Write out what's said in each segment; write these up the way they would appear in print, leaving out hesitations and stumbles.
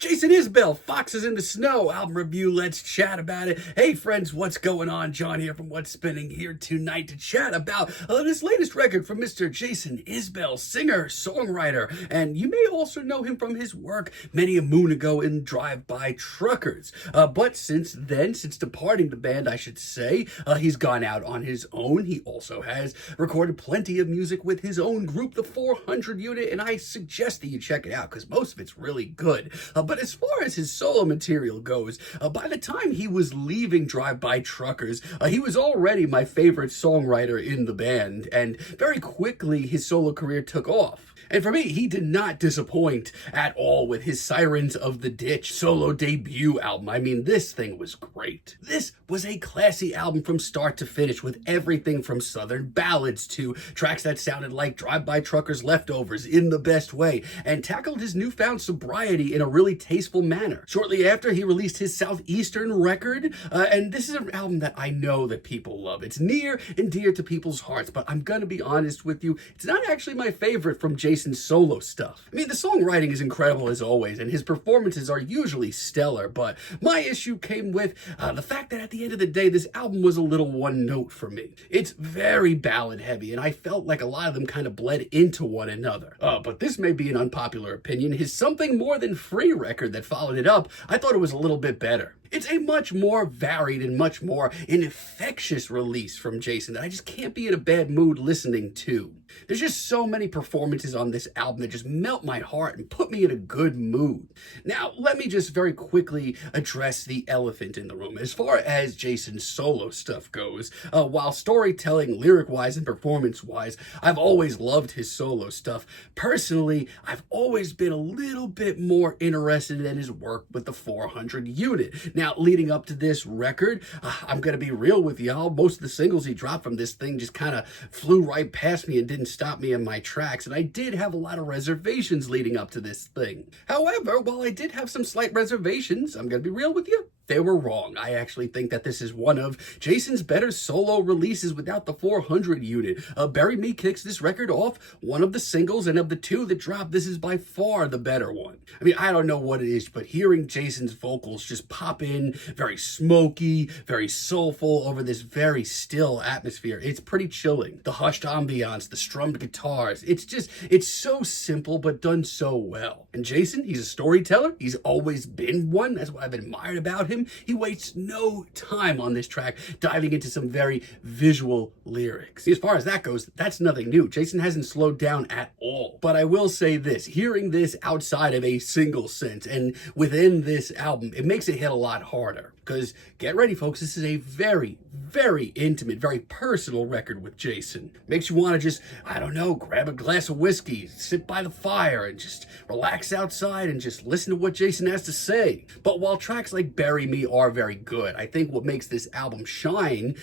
Jason Isbell, Foxes in the Snow, album review. Let's chat about it. Hey friends, what's going on? John here from What's Spinning, here tonight to chat about this latest record from Mr. Jason Isbell, singer-songwriter. And you may also know him from his work many a moon ago in Drive-By Truckers. But since then, since departing the band, I should say, he's gone out on his own. He also has recorded plenty of music with his own group, the 400 Unit, and I suggest that you check it out because most of it's really good. But as far as his solo material goes, by the time he was leaving Drive-By Truckers, he was already my favorite songwriter in the band, and very quickly his solo career took off. And for me, he did not disappoint at all with his Sirens of the Ditch solo debut album. I mean, this thing was great. This was a classy album from start to finish with everything from Southern ballads to tracks that sounded like Drive-By Truckers leftovers in the best way, and tackled his newfound sobriety in a really tasteful manner. Shortly after, he released his Southeastern record, and this is an album that I know that people love. It's near and dear to people's hearts, but I'm gonna be honest with you, it's not actually my favorite from Jason's solo stuff. I mean, the songwriting is incredible as always, and his performances are usually stellar, but my issue came with the fact that at the end of the day, this album was a little one note for me. It's very ballad heavy, and I felt like a lot of them kind of bled into one another. But this may be an unpopular opinion. His Something More Than Free record that followed it up, I thought it was a little bit better. It's a much more varied and much more infectious release from Jason that I just can't be in a bad mood listening to. There's just so many performances on this album that just melt my heart and put me in a good mood. Now, let me just very quickly address the elephant in the room. As far as Jason's solo stuff goes, while storytelling, lyric-wise and performance-wise, I've always loved his solo stuff. Personally, I've always been a little bit more interested in his work with the 400 Unit. Now, leading up to this record, I'm going to be real with y'all. Most of the singles he dropped from this thing just kind of flew right past me and didn't stop me in my tracks. And I did have a lot of reservations leading up to this thing. However, while I did have some slight reservations, I'm going to be real with you, they were wrong. I actually think that this is one of Jason's better solo releases without the 400 Unit. Bury Me kicks this record off, one of the singles, and of the two that dropped, this is by far the better one. I mean, I don't know what it is, but hearing Jason's vocals just pop in, very smoky, very soulful over this very still atmosphere, it's pretty chilling. The hushed ambiance, the strummed guitars, it's so simple but done so well. And Jason, he's a storyteller. He's always been one. That's what I've admired about him. He wastes no time on this track diving into some very visual lyrics. As far as that goes, that's nothing new. Jason hasn't slowed down at all. But I will say this, hearing this outside of a single sense and within this album, it makes it hit a lot harder. Because get ready, folks, this is a very, very intimate, very personal record with Jason. Makes you want to just, I don't know, grab a glass of whiskey, sit by the fire, and just relax outside and just listen to what Jason has to say. But while tracks like Bury Me are very good, I think what makes this album shine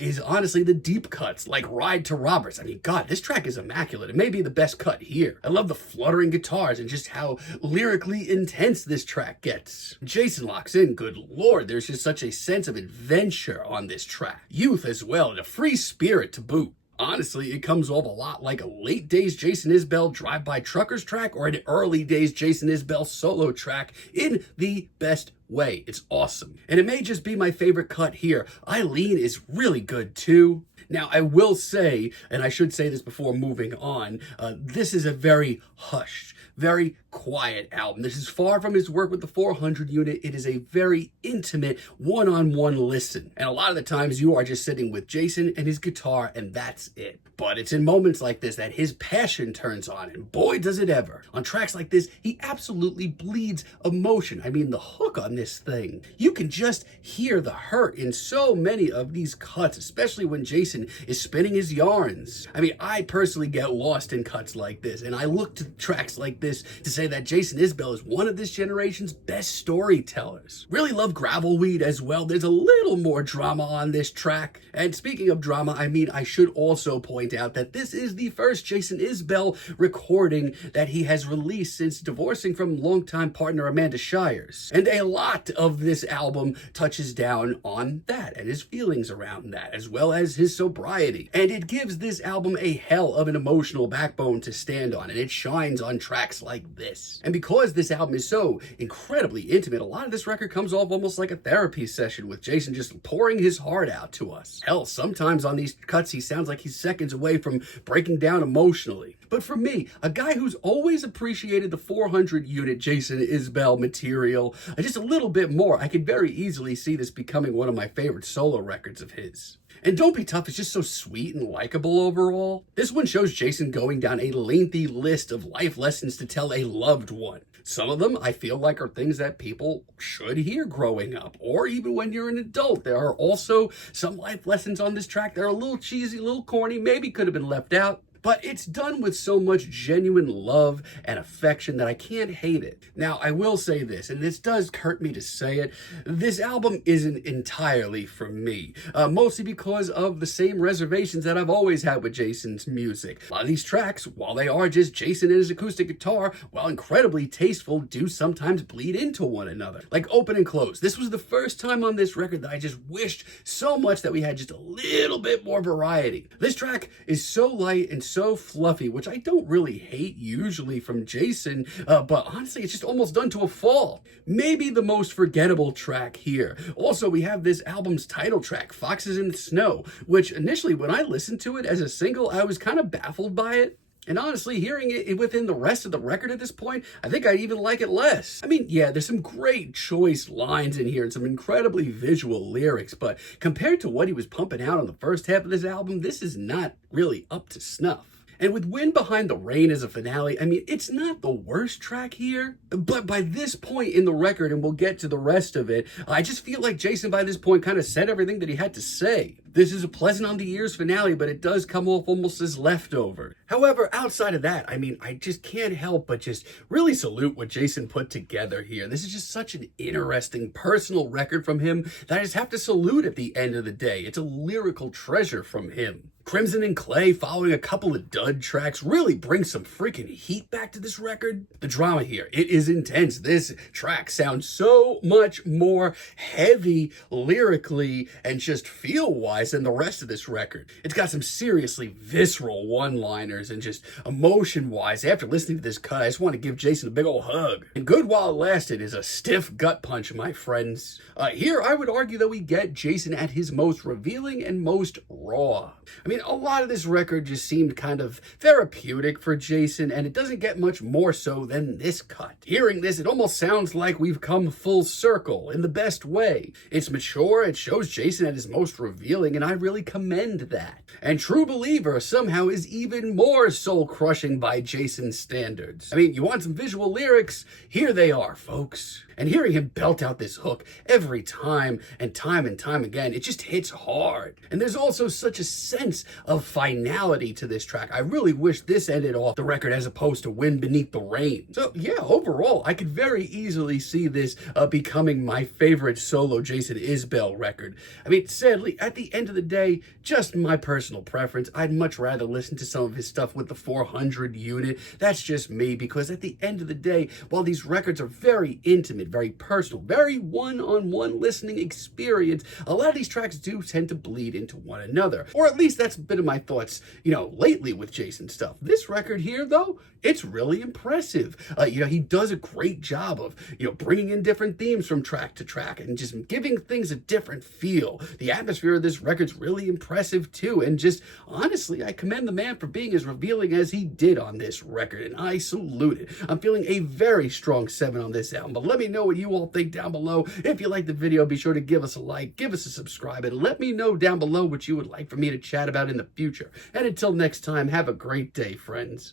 is honestly the deep cuts, like Ride to Roberts. I mean, God, this track is immaculate. It may be the best cut here. I love the fluttering guitars and just how lyrically intense this track gets. Jason locks in, good Lord, there's just such a sense of adventure on this track. Youth as well, and a free spirit to boot. Honestly, it comes off a lot like a late days Jason Isbell Drive-By Truckers track or an early days Jason Isbell solo track in the best way. It's awesome. And it may just be my favorite cut here. Eileen is really good too. Now, I will say, and I should say this before moving on, this is a very hushed, very quiet album. This is far from his work with the 400 Unit. It is a very intimate one-on-one listen. And a lot of the times you are just sitting with Jason and his guitar and that's it. But it's in moments like this that his passion turns on, and boy does it ever. On tracks like this, he absolutely bleeds emotion. I mean, the hook on this thing, you can just hear the hurt in so many of these cuts, especially when Jason is spinning his yarns. I mean, I personally get lost in cuts like this, and I look to tracks like this to say that Jason Isbell is one of this generation's best storytellers. Really love Gravelweed as well. There's a little more drama on this track. And speaking of drama, I mean, I should also point out that this is the first Jason Isbell recording that he has released since divorcing from longtime partner Amanda Shires. And a lot of this album touches down on that and his feelings around that, as well as his sobriety. And it gives this album a hell of an emotional backbone to stand on, and it shines on tracks tracks like this. And because this album is so incredibly intimate, a lot of this record comes off almost like a therapy session with Jason just pouring his heart out to us. Hell, sometimes on these cuts he sounds like he's seconds away from breaking down emotionally. But for me, a guy who's always appreciated the 400 unit Jason Isbell material just a little bit more, I could very easily see this becoming one of my favorite solo records of his. And Don't Be Tough is just so sweet and likable overall. This one shows Jason going down a lengthy list of life lessons to tell a loved one. Some of them I feel like are things that people should hear growing up, or even when you're an adult. There are also some life lessons on this track that are a little cheesy, a little corny, maybe could have been left out. But it's done with so much genuine love and affection that I can't hate it. Now, I will say this, and this does hurt me to say it, this album isn't entirely for me. Mostly because of the same reservations that I've always had with Jason's music. A lot of these tracks, while they are just Jason and his acoustic guitar, while incredibly tasteful, do sometimes bleed into one another. Like Open and Close. This was the first time on this record that I just wished so much that we had just a little bit more variety. This track is so light and so fluffy, which I don't really hate usually from Jason, but honestly, it's just almost done to a fault. Maybe the most forgettable track here. Also, we have this album's title track, Foxes in the Snow, which initially, when I listened to it as a single, I was kind of baffled by it. And honestly, hearing it within the rest of the record at this point, I think I'd even like it less. I mean, yeah, there's some great choice lines in here and some incredibly visual lyrics, but compared to what he was pumping out on the first half of this album, this is not really up to snuff. And with Wind Behind the Rain as a finale, I mean, it's not the worst track here, but by this point in the record, and we'll get to the rest of it, I just feel like Jason by this point kind of said everything that he had to say. This is a pleasant on the ears finale, but it does come off almost as leftover. However, outside of that, I mean, I just can't help but just really salute what Jason put together here. This is just such an interesting personal record from him that I just have to salute at the end of the day. It's a lyrical treasure from him. Crimson and Clay, following a couple of dud tracks, really brings some freaking heat back to this record. The drama here, it is intense. This track sounds so much more heavy lyrically and just feel-wise than the rest of this record. It's got some seriously visceral one-liners and just emotion-wise. After listening to this cut, I just want to give Jason a big old hug. And Good While It Lasted is a stiff gut punch, my friends. Here, I would argue that we get Jason at his most revealing and most raw. I mean, a lot of this record just seemed kind of therapeutic for Jason, and it doesn't get much more so than this cut. Hearing this, it almost sounds like we've come full circle in the best way. It's mature, it shows Jason at his most revealing, and I really commend that. And True Believer somehow is even more soul-crushing by Jason's standards. I mean, you want some visual lyrics? Here they are, folks. And hearing him belt out this hook every time and time again, it just hits hard. And there's also such a sense of finality to this track. I really wish this ended off the record as opposed to Wind Beneath the Rain. So yeah, overall, I could very easily see this becoming my favorite solo Jason Isbell record. I mean, sadly, at the end of the day, just my personal preference, I'd much rather listen to some of his stuff with the 400 unit. That's just me, because at the end of the day, while these records are very intimate, very personal, very one-on-one listening experience, a lot of these tracks do tend to bleed into one another. Or at least that's a bit of my thoughts, lately with Jason stuff. This record here, though, it's really impressive. He does a great job of, bringing in different themes from track to track and just giving things a different feel. The atmosphere of this record's really impressive, too. And just, honestly, I commend the man for being as revealing as he did on this record, and I salute it. I'm feeling a very strong 7 on this album, but let me know what you all think down below. If you like the video, be sure to give us a like, give us a subscribe, and let me know down below what you would like for me to chat about in the future. And until next time, have a great day, friends.